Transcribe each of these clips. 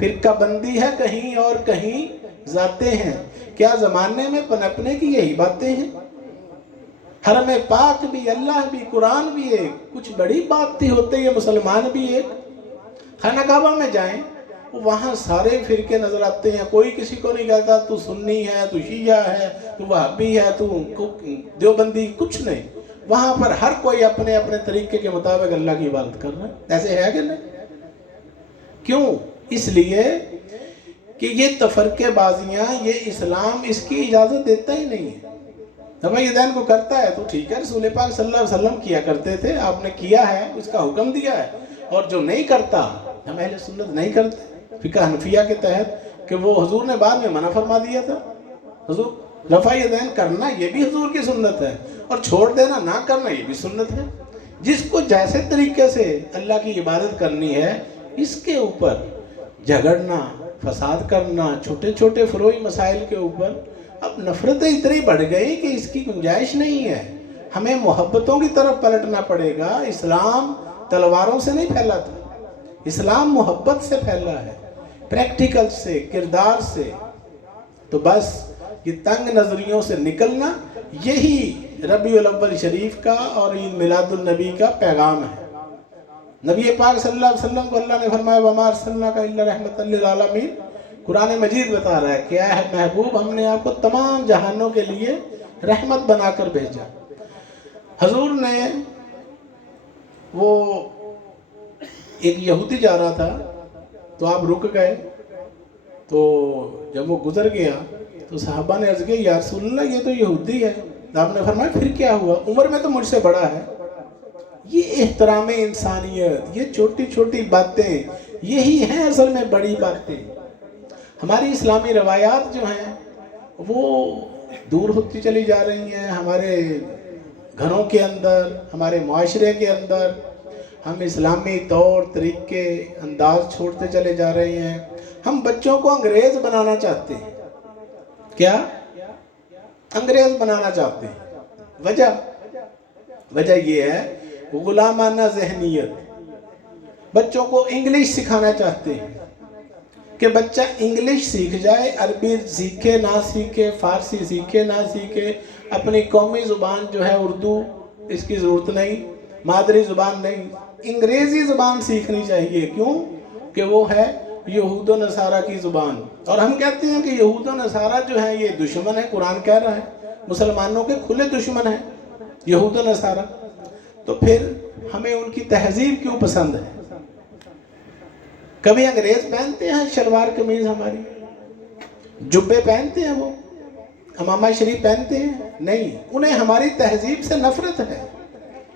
فرقہ بندی ہے کہیں اور کہیں ذاتیں ہیں، کیا زمانے میں پنپنے کی یہی باتیں ہیں؟ حرم پاک بھی، اللہ بھی، قرآن بھی ایک، کچھ بڑی بات تھی ہوتے یہ مسلمان بھی ایک۔ خانہ کعبہ میں جائیں وہاں سارے فرقے نظر آتے ہیں، کوئی کسی کو نہیں کہتا تو سنی ہے، تو شیعہ ہے، تو وہابی ہے، تو دیوبندی، کچھ نہیں۔ وہاں پر ہر کوئی اپنے اپنے طریقے کے مطابق اللہ کی عبادت کر رہا ہے۔ ایسے ہے کہ نہیں؟ کیوں؟ اس لیے کہ یہ تفرقے بازیاں، یہ اسلام اس کی اجازت دیتا ہی نہیں ہے۔ نبی دین کو کرتا ہے تو ٹھیک ہے، رسول پاک صلی اللہ علیہ وسلم کیا کرتے تھے، آپ نے کیا ہے، اس کا حکم دیا ہے، اور جو نہیں کرتا، ہم اہل سنت نہیں کرتے فقہ حنفیہ کے تحت، کہ وہ حضور نے بعد میں منع فرما دیا تھا۔ حضور رفع یدین کرنا یہ بھی حضور کی سنت ہے، اور چھوڑ دینا نہ کرنا یہ بھی سنت ہے۔ جس کو جیسے طریقے سے اللہ کی عبادت کرنی ہے، اس کے اوپر جھگڑنا، فساد کرنا، چھوٹے چھوٹے فروعی مسائل کے اوپر، اب نفرتیں اتنی بڑھ گئی کہ اس کی گنجائش نہیں ہے۔ ہمیں محبتوں کی طرف پلٹنا پڑے گا۔ اسلام تلواروں سے نہیں پھیلا تھا، اسلام محبت سے پھیلا ہے، پریکٹیکل سے، کردار سے۔ تو بس یہ تنگ نظریوں سے نکلنا، یہی ربیع الاول شریف کا اور عید میلاد النبی کا پیغام ہے۔ نبی پاک صلی اللہ علیہ وسلم کو اللہ نے فرمایا وَمَا أَرْسَلْنَاكَ إِلَّا رَحْمَةً لِّلْعَالَمِينَ۔ قرآن مجید بتا رہا ہے کیا ہے محبوب، ہم نے آپ کو تمام جہانوں کے لیے رحمت بنا کر بھیجا۔ حضور نے وہ ایک یہودی جا رہا تھا تو آپ رک گئے، تو جب وہ گزر گیا تو صحابہ نے عرض کیا یا رسول اللہ یہ تو یہودی ہے۔ آپ نے فرمایا پھر کیا ہوا، عمر میں تو مجھ سے بڑا ہے۔ یہ احترام انسانیت، یہ چھوٹی چھوٹی باتیں، یہی ہیں اصل میں بڑی باتیں۔ ہماری اسلامی روایات جو ہیں وہ دور ہوتی چلی جا رہی ہیں۔ ہمارے گھروں کے اندر، ہمارے معاشرے کے اندر ہم اسلامی طور طریقے انداز چھوڑتے چلے جا رہے ہیں۔ ہم بچوں کو انگریز بنانا چاہتے ہیں۔ کیا؟ انگریز بنانا چاہتے ہیں۔ وجہ یہ ہے غلامانہ ذہنیت۔ بچوں کو انگلش سکھانا چاہتے ہیں کہ بچہ انگلش سیکھ جائے، عربی سیکھے نہ سیکھے، فارسی سیکھے نہ سیکھے، اپنی قومی زبان جو ہے اردو، اس کی ضرورت نہیں، مادری زبان نہیں، انگریزی زبان سیکھنی چاہیے۔ کیوں؟ کہ وہ ہے یہود و نصارہ کی زبان، اور ہم کہتے ہیں کہ یہود و نصارہ جو ہیں یہ دشمن ہے۔ قرآن کہہ رہا ہے مسلمانوں کے کھلے دشمن ہیں یہود و نصارہ، تو پھر ہمیں ان کی تہذیب کیوں پسند ہے؟ کبھی انگریز پہنتے ہیں شلوار قمیض، ہماری جبے پہنتے ہیں، وہ امامہ شریف پہنتے ہیں؟ نہیں، انہیں ہماری تہذیب سے نفرت ہے،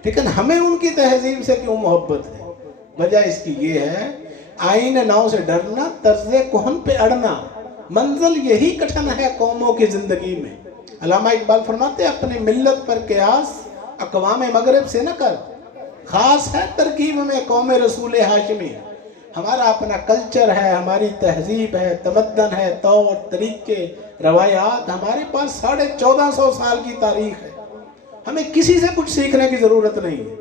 لیکن ہمیں ان کی تہذیب سے کیوں محبت ہے؟ وجہ اس کی یہ ہے آئین نو سے ڈرنا، طرز کہن پہ اڑنا، منزل یہی کٹھن ہے قوموں کی زندگی میں۔ علامہ اقبال فرماتے ہیں اپنی ملت پر قیاس اقوام مغرب سے نہ کر، خاص ہے ترکیب میں قوم رسول ہاشمی۔ ہمارا اپنا کلچر ہے، ہماری تہذیب ہے، تمدن ہے، طور طریقے، روایات، ہمارے پاس 1450 سال کی تاریخ ہے۔ ہمیں کسی سے کچھ سیکھنے کی ضرورت نہیں ہے۔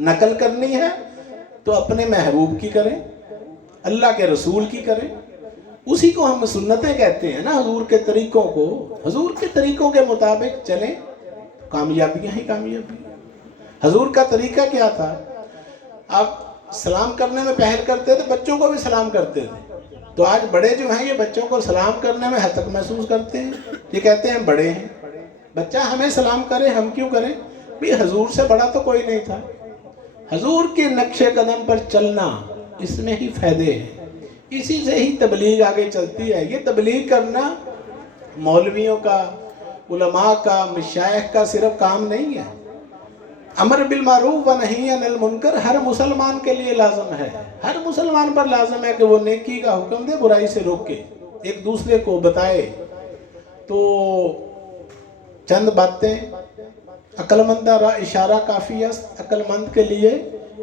نقل کرنی ہے تو اپنے محبوب کی کریں، اللہ کے رسول کی کریں، اسی کو ہم سنتیں کہتے ہیں نا، حضور کے طریقوں کو، حضور کے طریقوں کے مطابق چلیں، کامیابیاں ہی کامیابی۔ حضور کا طریقہ کیا تھا؟ آپ سلام کرنے میں پہل کرتے تھے، بچوں کو بھی سلام کرتے تھے، تو آج بڑے جو ہیں یہ بچوں کو سلام کرنے میں حتک محسوس کرتے ہیں، یہ کہتے ہیں ہم بڑے ہیں، بچہ ہمیں سلام کرے، ہم کیوں کریں؟ بھی حضور سے بڑا تو کوئی نہیں تھا۔ حضور کے نقش قدم پر چلنا، اس میں ہی فائدے ہیں، اسی سے ہی تبلیغ آگے چلتی ہے۔ یہ تبلیغ کرنا مولویوں کا، علماء کا، مشائخ کا صرف کام نہیں ہے۔ امر بالمعروف و نہی عن المنکر ہر مسلمان کے لیے لازم ہے، ہر مسلمان پر لازم ہے کہ وہ نیکی کا حکم دے، برائی سے روکے، ایک دوسرے کو بتائے۔ تو چند باتیں، عقل مند اشارہ کافی ہے، عقل مند کے لیے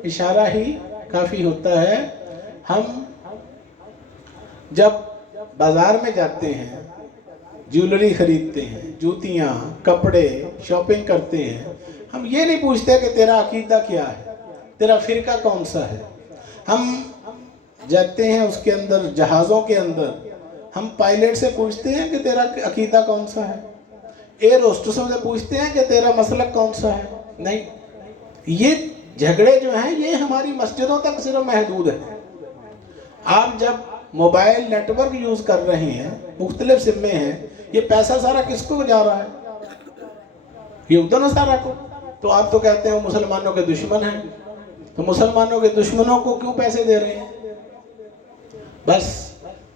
اشارہ ہی کافی ہوتا ہے۔ ہم جب بازار میں جاتے ہیں، جیولری خریدتے ہیں، جوتیاں، کپڑے، شاپنگ کرتے ہیں، ہم یہ نہیں پوچھتے کہ تیرا عقیدہ کیا ہے، تیرا فرقہ کون سا ہے۔ ہم जाते हैं उसके अंदर, जहाज़ों के अंदर, हम पायलट से पूछते हैं कि तेरा अकीदा कौन सा है, एयर होस्टेसों से पूछते हैं कि तेरा मसलक कौन सा है? नहीं, ये झगड़े जो हैं ये हमारी मस्जिदों तक सिर्फ महदूद है। आप जब मोबाइल नेटवर्क यूज़ कर रहे हैं, मुख्तलिफ सिम्मे हैं, ये पैसा सारा किसको जा रहा है? ये उधर नसारा को। तो आप तो कहते हैं मुसलमानों के दुश्मन हैं, तो मुसलमानों के दुश्मनों को क्यों पैसे दे रहे हैं? बस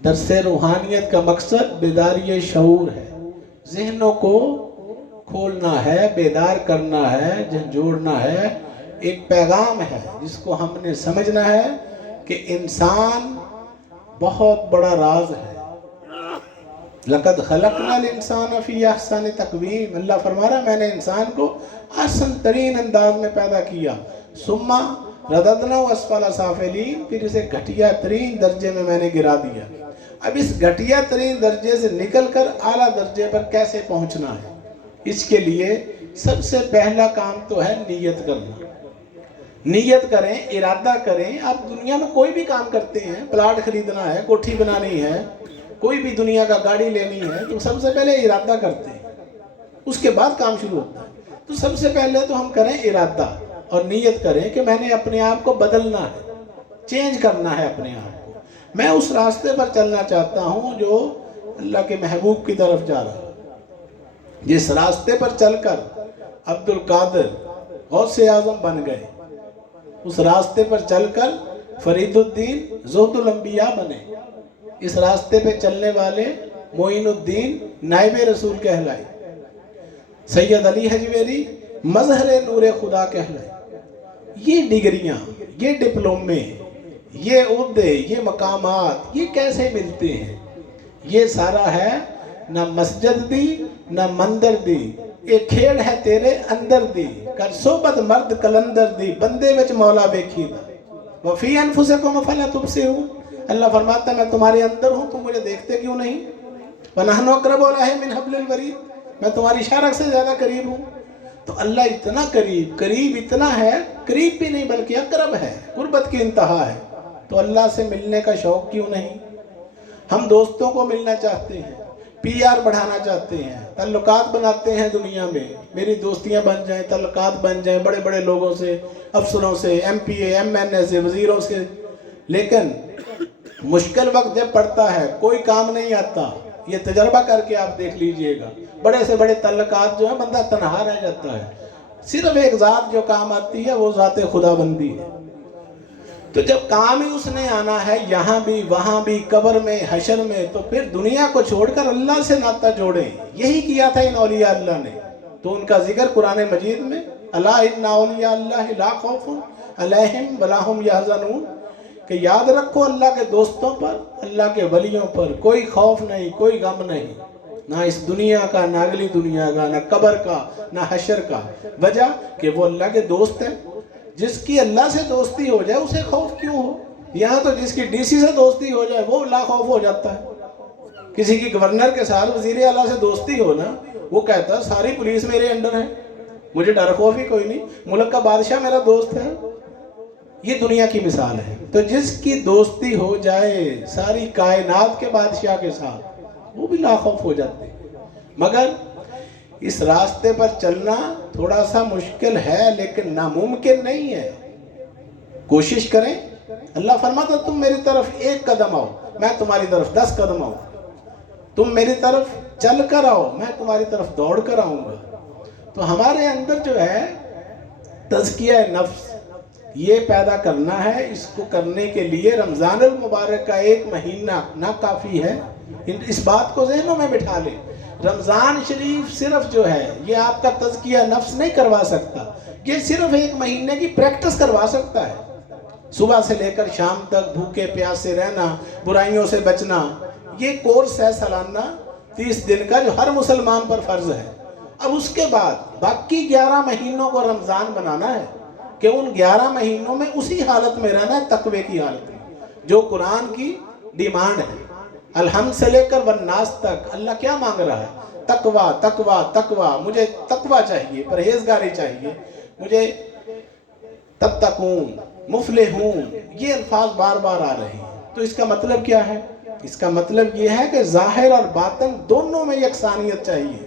दरसे रूहानियत का मकसद बेदारी शऊर है, जहनों को खोलना है, बेदार करना है, झंझोड़ना है। एक पैगाम है जिसको हमने समझना है कि इंसान बहुत बड़ा राज है। लक़द खलक़नल इंसान फ़ी अहसन तक़वीम, अल्लाह फरमा रहा मैंने इंसान को आसान तरीन अंदाज में पैदा किया। सुम्मा रददनाहु अस्फ़ला साफ़िलीन, फिर इसे घटिया तरीन दर्जे में मैंने गिरा दिया। अब इस घटिया तरीन दर्जे से निकल कर आला दर्जे पर कैसे पहुंचना है, इसके लिए सबसे पहला काम तो है नीयत करना। नीयत करें, इरादा करें। आप दुनिया में कोई भी काम करते हैं, प्लाट खरीदना है, कोठी बनानी है, कोई भी दुनिया का गाड़ी लेनी है, तो सबसे पहले इरादा करते हैं, उसके बाद काम शुरू होता है। तो सबसे पहले तो हम करें इरादा और नीयत करें कि मैंने अपने आप को बदलना है, चेंज करना है अपने आप को। मैं उस रास्ते पर चलना चाहता हूँ जो अल्लाह के महबूब की तरफ जा रहा है। जिस रास्ते पर चलकर अब्दुल कादिर गौसे आज़म बन गए, उस रास्ते पर चलकर फरीदुद्दीन ज़ुहदुल अंबिया बने, इस रास्ते पे चलने वाले मोइनुद्दीन नाइब रसूल कहलाए, सैयद अली हजवेरी मजहर नूर खुदा कहलाए। ये डिग्रियां, ये डिप्लोमे, ये उहदे, ये मकामात, ये कैसे मिलते हैं? ये सारा है ना मस्जिद दी ना मंदिर दी, एक खेड़ है तेरे अंदर दी, कर सोबत मर्द कलंदर दी, बंदे विच मौला वेखी दा, वफी अनफुसिकुम फला तुबसिरून। अल्लाह फरमाता मैं तुम्हारे अंदर हूँ, तुम मुझे देखते क्यों नहीं? वनहनु अक़रबु इलैहि मिन हब्लिल वरीद, मैं तुम्हारी शारक से ज़्यादा करीब हूँ। तो अल्लाह इतना करीब, करीब इतना है, करीब भी नहीं बल्कि अकरब है, कुर्बत की इंतहा है। तो अल्लाह से मिलने का शौक़ क्यों नहीं? हम दोस्तों को मिलना चाहते हैं, PR बढ़ाना चाहते हैं, तल्लुकात बनाते हैं दुनिया में, मेरी दोस्तियां बन जाएं, तल्लुकात बन जाएं बड़े बड़े लोगों से, अफसरों से, MPA MNA से, वजीरों से। लेकिन मुश्किल वक्त जब पड़ता है कोई काम नहीं आता। ये तजर्बा करके आप देख लीजिएगा, बड़े से बड़े तल्लुकात जो है बंदा तनहा रह जाता है। सिर्फ एक ज़ात जो काम आती है वो ज़ात खुदाबंदी है। तो जब काम ही उसने आना है, यहाँ भी वहाँ भी, कब्र में हशर में, तो फिर दुनिया को छोड़कर अल्लाह से नाता जोड़ें। यही किया था इन औलिया अल्लाह ने। तो उनका जिक्र कुरान मजीद में, अला इन्ना औलिया अल्लाह ला खौफुन अलैहिम वला हुम यहज़नून, कि याद रखो अल्लाह के दोस्तों पर, अल्लाह के वलियों पर कोई खौफ नहीं, कोई गम नहीं, ना इस दुनिया का, ना अगली दुनिया का, ना कब्र का, ना हशर का। वजह कि वो अल्लाह के दोस्त हैं। जिसकी अल्लाह से दोस्ती हो जाए उसे खौफ क्यों हो? यहाँ तो जिसकी DC से दोस्ती हो जाए वो ला खौफ हो जाता है। किसी की गवर्नर के साथ वजीर आला से दोस्ती हो ना, वो कहता है सारी पुलिस मेरे अंडर है, मुझे डर खौफ ही कोई नहीं, मुल्क का बादशाह मेरा दोस्त है। ये दुनिया की मिसाल है। तो जिसकी दोस्ती हो जाए सारी कायनात के बादशाह के साथ, वो भी ला खौफ हो जाते हैं। मगर इस रास्ते पर चलना थोड़ा सा मुश्किल है, लेकिन नामुमकिन नहीं है। कोशिश करें। अल्लाह फरमाता तुम मेरी तरफ 1 कदम आओ, मैं तुम्हारी तरफ 10 कदम आऊँ। तुम मेरी तरफ चल कर आओ, मैं तुम्हारी तरफ दौड़ कर आऊँगा। तो हमारे अंदर जो है तज़किया नफ्स, ये पैदा करना है। इसको करने के लिए रमज़ानुल मुबारक का 1 महीना ना काफ़ी है। इस बात को ज़हनों में बिठा लें। रमज़ान शरीफ सिर्फ जो है ये आपका तज़किया नफ्स नहीं करवा सकता, ये सिर्फ 1 महीने की प्रैक्टिस करवा सकता है। सुबह से लेकर शाम तक भूखे प्यासे रहना, बुराइयों से बचना, ये कोर्स है सालाना 30 दिन का जो हर मुसलमान पर फ़र्ज़ है। अब उसके बाद बाकी 11 महीनों को रमज़ान बनाना है कि उन 11 महीनों में उसी हालत में रहना है, तकवे की हालत में, जो कुरान की डिमांड है। अलहम्द से लेकर वन्नास तक अल्लाह क्या मांग रहा है? तकवा तकवा तकवा। मुझे तकवा चाहिए, परहेजगारी चाहिए, मुझे तत्तकून मुफलिहून, ये अल्फाज बार बार आ रहे हैं। تو اس کا مطلب کیا ہے؟ اس کا مطلب یہ ہے کہ ظاہر اور باطن دونوں میں یکسانیت چاہیے،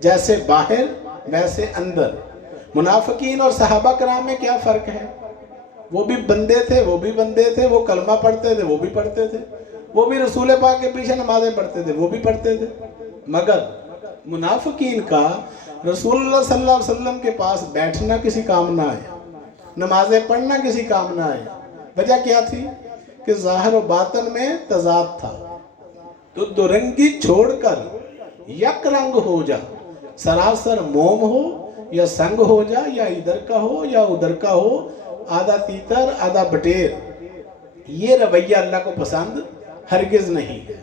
جیسے باہر ویسے اندر۔ منافقین اور صحابہ کرام میں کیا فرق ہے؟ وہ بھی بندے تھے، وہ بھی بندے تھے، وہ کلمہ پڑھتے تھے، وہ بھی پڑھتے تھے، وہ بھی رسول پاک کے پیچھے نمازیں پڑھتے تھے، وہ بھی پڑھتے تھے، مگر منافقین کا رسول اللہ صلی اللہ علیہ وسلم کے پاس بیٹھنا کسی کام نہ آیا، نمازیں پڑھنا کسی کام نہ آیا۔ وجہ کیا تھی؟ کہ ظاہر و باطن میں تضاد تھا۔ تو دو رنگی چھوڑ کر یک رنگ ہو جا، سراسر موم ہو یا سنگ ہو جا، یا ادھر کا ہو یا ادھر کا ہو، آدھا تیتر آدھا بٹیر، یہ رویہ اللہ کو پسند ہرگز نہیں ہے۔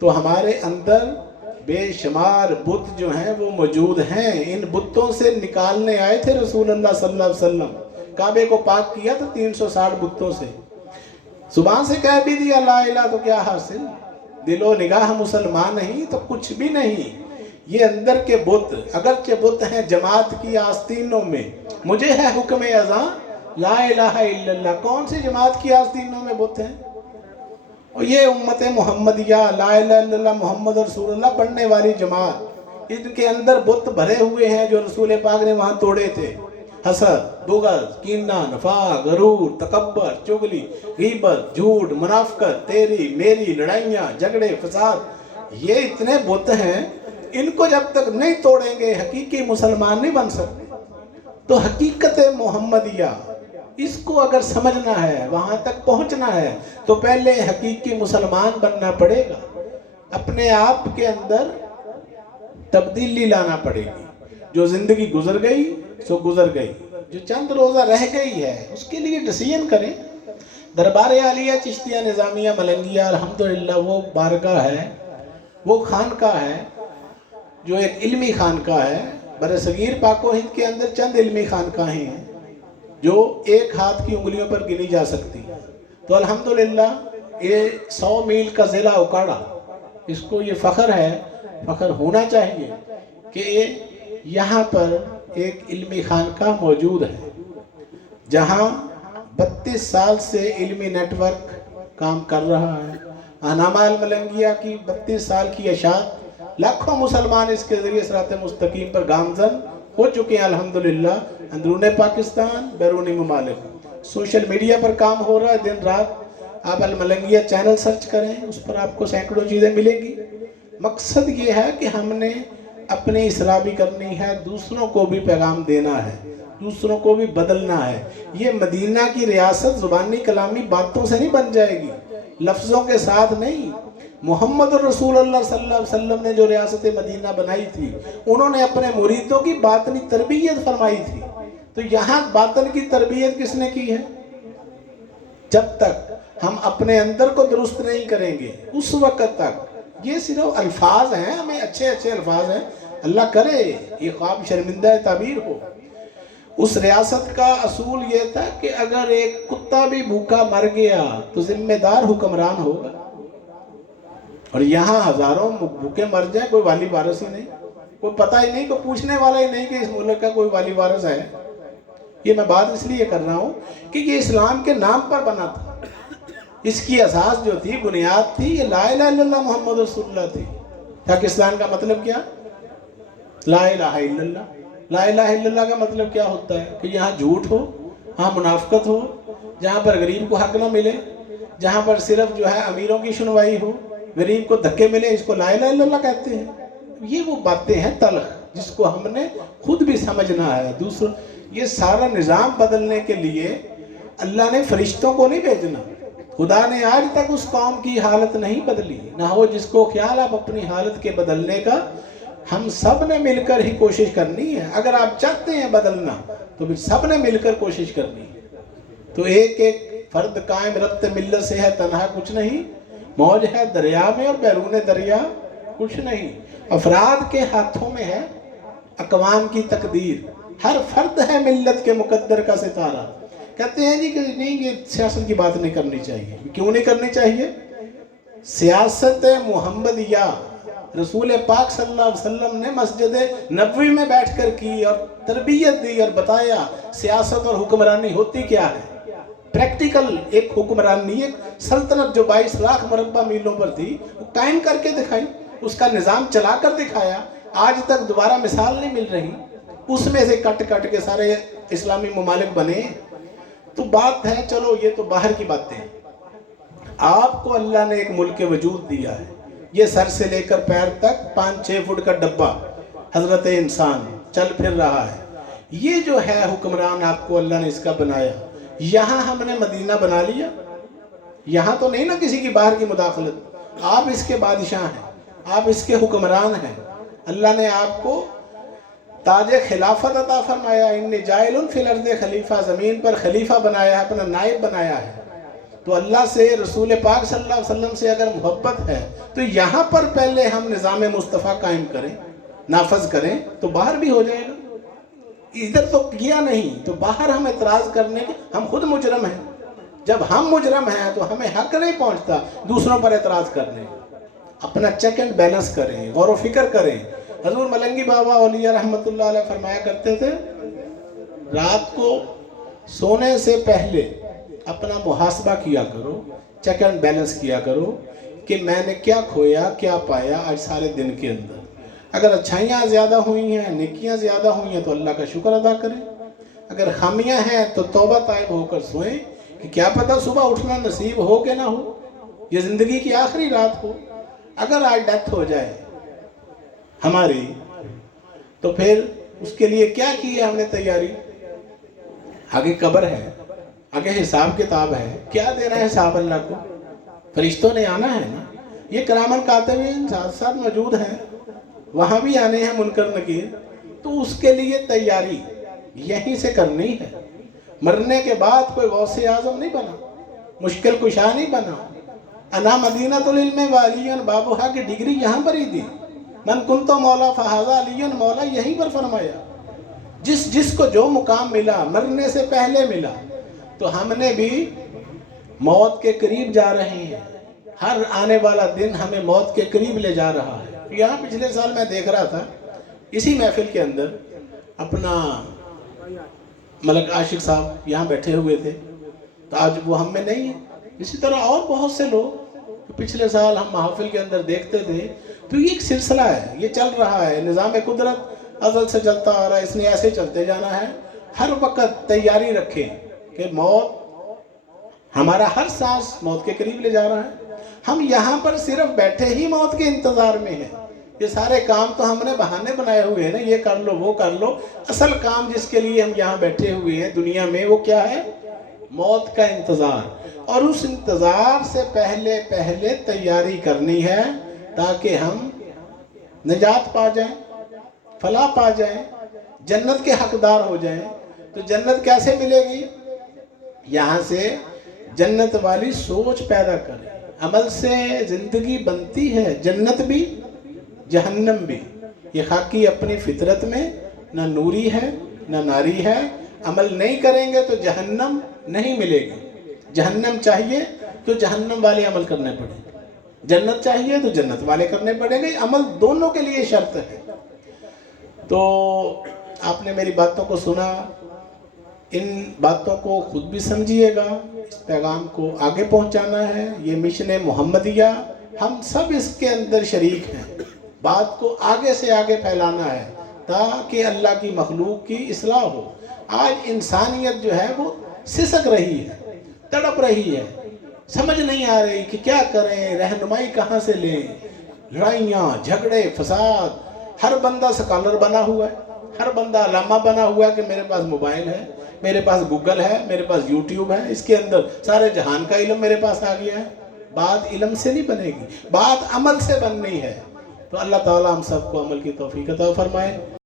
تو ہمارے اندر بے شمار بت جو ہیں وہ موجود ہیں، ان بتوں سے نکالنے آئے تھے رسول اللہ صلی اللہ علیہ وسلم، کعبے کو پاک کیا تھا 360 بتوں سے۔ زبان سے کہہ بھی دیا لا الہ تو کیا حاصل، دل و نگاہ مسلمان نہیں تو کچھ بھی نہیں۔ یہ اندر کے بت اگرچہ بت ہیں جماعت کی آستینوں میں، مجھے ہے حکم اذاں لا الہ الا اللہ، کون سی جماعت کی آستینوں میں بت ہیں؟ اور یہ امت محمدیہ لا الہ الا اللہ محمد رسول اللہ پڑھنے والی جماعت، ان کے اندر بت بھرے ہوئے ہیں جو رسول پاک نے وہاں توڑے تھے۔ حسد، بغض، کینہ، نفاق، غرور، تکبر، چغلی، غیبت، جھوٹ، منافقت، تیری میری، لڑائیاں، جھگڑے، فساد، یہ اتنے بت ہیں، ان کو جب تک نہیں توڑیں گے حقیقی مسلمان نہیں بن سکتے۔ تو حقیقت محمدیہ اس کو اگر سمجھنا ہے، وہاں تک پہنچنا ہے، تو پہلے حقیقی مسلمان بننا پڑے گا، اپنے آپ کے اندر تبدیلی لانا پڑے گی۔ جو زندگی گزر گئی سو گزر گئی، جو چند روزہ رہ گئی ہے اس کے لیے ڈیسیژن کریں۔ دربار عالیہ چشتیہ نظامیہ ملنگیہ الحمدللہ وہ بارگاہ ہے، وہ خانقاہ ہے جو ایک علمی خانقاہ ہے۔ برصغیر پاک و ہند کے اندر چند علمی خانقاہیں ہیں جو ایک ہاتھ کی انگلیوں پر گنی جا سکتی ہیں۔ تو الحمدللہ یہ 100 میل کا ضلع اکاڑا، اس کو یہ فخر ہے، فخر ہونا چاہیے کہ یہاں پر ایک علمی خانقاہ موجود ہے جہاں 32 سال سے علمی نیٹ ورک کام کر رہا ہے۔ اہنامہ الملنگیہ کی 32 سال کی اشاعت، لاکھوں مسلمان اس کے ذریعے صراط مستقیم پر گامزن ہو چکے ہیں الحمدللہ، اندرون پاکستان بیرون ممالک۔ سوشل میڈیا پر کام ہو رہا ہے دن رات، آپ الملنگیہ چینل سرچ کریں، اس پر آپ کو سینکڑوں چیزیں ملیں گی۔ مقصد یہ ہے کہ ہم نے اپنی اصلاح بھی کرنی ہے، دوسروں کو بھی پیغام دینا ہے، دوسروں کو بھی بدلنا ہے۔ یہ مدینہ کی ریاست زبانی کلامی باتوں سے نہیں بن جائے گی، لفظوں کے ساتھ نہیں۔ محمد رسول اللہ صلی اللہ علیہ وسلم نے جو ریاست مدینہ بنائی تھی، انہوں نے اپنے مریدوں کی باطنی تربیت فرمائی تھی۔ تو یہاں باطن کی تربیت کس نے کی ہے؟ جب تک ہم اپنے اندر کو درست نہیں کریں گے اس وقت تک یہ صرف الفاظ ہیں، ہمیں اچھے اچھے الفاظ ہیں، اللہ کرے یہ خواب شرمندہ تعبیر ہو۔ اس ریاست کا اصول یہ تھا کہ اگر ایک کتا بھی بھوکا مر گیا تو ذمہ دار حکمران ہوگا، اور یہاں ہزاروں بھوکے مر جائیں، کوئی والی وارث ہی نہیں، کوئی پتہ ہی نہیں، کوئی پوچھنے والا ہی نہیں کہ اس ملک کا کوئی والی وارث ہے۔ یہ میں بات اس لیے کر رہا ہوں کہ یہ اسلام کے نام پر بنا تھا، اس کی اساس جو تھی، بنیاد تھی، یہ لا الہ الا اللہ محمد رسول اللہ تھی۔ پاکستان کا مطلب کیا؟ لا الہ الا اللہ۔ لا الہ الا اللہ کا مطلب کیا ہوتا ہے؟ کہ یہاں جھوٹ ہو، ہاں منافقت ہو، جہاں پر غریب کو حق نہ ملے، جہاں پر صرف جو ہے امیروں کی سنوائی ہو، غریب کو دھکے ملے، اس کو لا الہ الا اللہ کہتے ہیں۔ یہ وہ باتیں ہیں تلخ جس کو ہم نے خود بھی سمجھنا ہے۔ دوسروں یہ سارا نظام بدلنے کے لیے اللہ نے فرشتوں کو نہیں بھیجنا، خدا نے آج تک اس قوم کی حالت نہیں بدلی، نہ ہو جس کو خیال آپ اپنی حالت کے بدلنے کا۔ ہم سب نے مل کر ہی کوشش کرنی ہے، اگر آپ چاہتے ہیں بدلنا تو پھر سب نے مل کر کوشش کرنی ہے۔ تو ایک ایک فرد قائم ربط ملت سے ہے تنہا کچھ نہیں، موج ہے دریا میں اور بیرون دریا کچھ نہیں۔ افراد کے ہاتھوں میں ہے اقوام کی تقدیر، ہر فرد ہے ملت کے مقدر کا ستارہ۔ کہتے ہیں جی کہ نہیں یہ سیاست کی بات نہیں کرنی چاہیے، کیوں نہیں کرنی چاہیے؟ سیاست محمدیہ رسول پاک صلی اللہ علیہ وسلم نے مسجد نبوی میں بیٹھ کر کی اور تربیت دی اور بتایا سیاست اور حکمرانی ہوتی کیا ہے۔ प्रैक्टिकल एक हुक्मरान नहीं, एक सल्तनत जो 22 लाख मुरब्बा मीलों पर थी वो कायम करके दिखाई, उसका निज़ाम चला कर दिखाया। आज तक दोबारा मिसाल नहीं मिल रही, उसमें से कट कट के सारे इस्लामी ममालिक बने। तो बात है, चलो ये तो बाहर की बातें हैं। आपको अल्लाह ने एक मुल्क के वजूद दिया है, ये सर से लेकर पैर तक 5-6 फुट का डब्बा हजरत इंसान चल फिर रहा है। ये जो है हुक्मरान आपको अल्लाह ने इसका बनाया। यहाँ हमने मदीना बना लिया, यहाँ तो नहीं ना किसी की बाहर की मुदाखलत, आप इसके बादशाह हैं, आप इसके हुक्मरान हैं। अल्लाह ने आपको ताज खिलाफत अता फरमाया, इन्नी जाइलुन फिल अर्ज़ि खलीफा, ज़मीन पर खलीफा बनाया है, अपना नाइब बनाया है। तो अल्लाह से, रसूल पाक सल्लल्लाहु अलैहि वसल्लम से अगर मोहब्बत है तो यहाँ पर पहले हम निज़ाम मुस्तफ़ा कायम करें, नाफज करें, तो बाहर भी हो जाएगा। इधर तो किया नहीं तो बाहर हम एतराज़ करने के, हम खुद मुजरम हैं। जब हम मुजरम हैं तो हमें हक नहीं पहुँचता दूसरों पर एतराज़ करने। अपना चेक एंड बैलेंस करें, गौर व फिक्र करें। हजूर मलंगी बाबा औलिया रहमतुल्लाह अलैह फरमाया करते थे, रात को सोने से पहले अपना मुहासबा किया करो, चेक एंड बैलेंस किया करो कि मैंने क्या खोया क्या पाया आज सारे दिन के अंदर। अगर अच्छाइयाँ ज़्यादा हुई हैं, नेकियां ज़्यादा हुई हैं तो अल्लाह का शुक्र अदा करें। अगर खामियां हैं तो तौबा ताइब होकर सोएं कि क्या पता सुबह उठना नसीब हो कि ना हो, ये ज़िंदगी की आखिरी रात हो। अगर आज डेथ हो जाए हमारी तो फिर उसके लिए क्या की है हमने तैयारी? आगे कब्र है, आगे हिसाब किताब है, क्या देना है हिसाब अल्लाह को? फरिश्तों ने आना है ना, ये करामन कातिबीन साथ साथ मौजूद हैं, वहाँ भी आने हैं मुनकर नकीर। तो उसके लिए तैयारी यहीं से करनी है। मरने के बाद कोई गौसे आजम नहीं बना, मुश्किल कुशा नहीं बना। अना मदीनतुल इल्म वालियन बाबूहा की डिग्री यहाँ पर ही दी। मन कुंतो मौला फहाजा अलियन मौला, यहीं पर फरमाया। जिसको जो मुकाम मिला मरने से पहले मिला। तो हमने भी मौत के करीब जा रहे हैं, हर आने वाला दिन हमें मौत के करीब ले जा रहा है। यहाँ पिछले साल मैं देख रहा था, इसी महफिल के अंदर अपना मलक आशिक साहब यहाँ बैठे हुए थे, तो आज वो हम में नहीं है। इसी तरह और बहुत से लोग तो पिछले साल हम महफिल के अंदर देखते थे। तो ये एक सिलसिला है, ये चल रहा है, निज़ाम कुदरत अज़ल से चलता आ रहा है, इसने ऐसे चलते जाना है। हर वक्त तैयारी रखें कि मौत हमारा हर सांस मौत के करीब ले जा रहा है। हम यहाँ पर सिर्फ बैठे ही मौत के इंतज़ार में हैं। ये सारे काम तो हमने बहाने बनाए हुए हैं ना, ये कर लो वो कर लो। असल काम जिसके लिए हम यहाँ बैठे हुए हैं दुनिया में, वो क्या है? मौत का इंतज़ार। और उस इंतज़ार से पहले पहले तैयारी करनी है ताकि हम निजात पा जाएं, फलाह पा जाएं, जन्नत के हकदार हो जाएं। तो जन्नत कैसे मिलेगी? यहाँ से जन्नत वाली सोच पैदा करें। अमल से ज़िंदगी बनती है, जन्नत भी जहन्नम भी। ये खाकी अपनी फितरत में ना नूरी है ना नारी है। अमल नहीं करेंगे तो जहन्नम नहीं मिलेगी। जहन्नम चाहिए तो जहन्नम वाले अमल करने पड़ेंगे, जन्नत चाहिए तो जन्नत वाले करने पड़ेंगे। अमल दोनों के लिए शर्त है। तो आपने मेरी बातों को सुना, इन बातों को खुद भी समझिएगा। इस पैगाम को आगे पहुंचाना है, ये मिशन मोहम्मदिया, हम सब इसके अंदर शरीक हैं। बात को आगे से आगे फैलाना है ताकि अल्लाह की मखलूक की इस्लाह हो। आज इंसानियत जो है वो सिसक रही है, तड़प रही है, समझ नहीं आ रही कि क्या करें, रहनुमाई कहाँ से लें। लड़ाइयाँ, झगड़े, फसाद। हर बंदा स्कॉलर बना हुआ है, हर बंदा अलामा बना हुआ है कि मेरे पास मोबाइल है, मेरे पास गूगल है, मेरे पास यूट्यूब है, इसके अंदर सारे जहान का इल्म मेरे पास आ गया है। बात इल्म से नहीं बनेगी, बात अमल से बननी है। तो अल्लाह ताला हम सबको अमल की तौफीक अता फरमाए।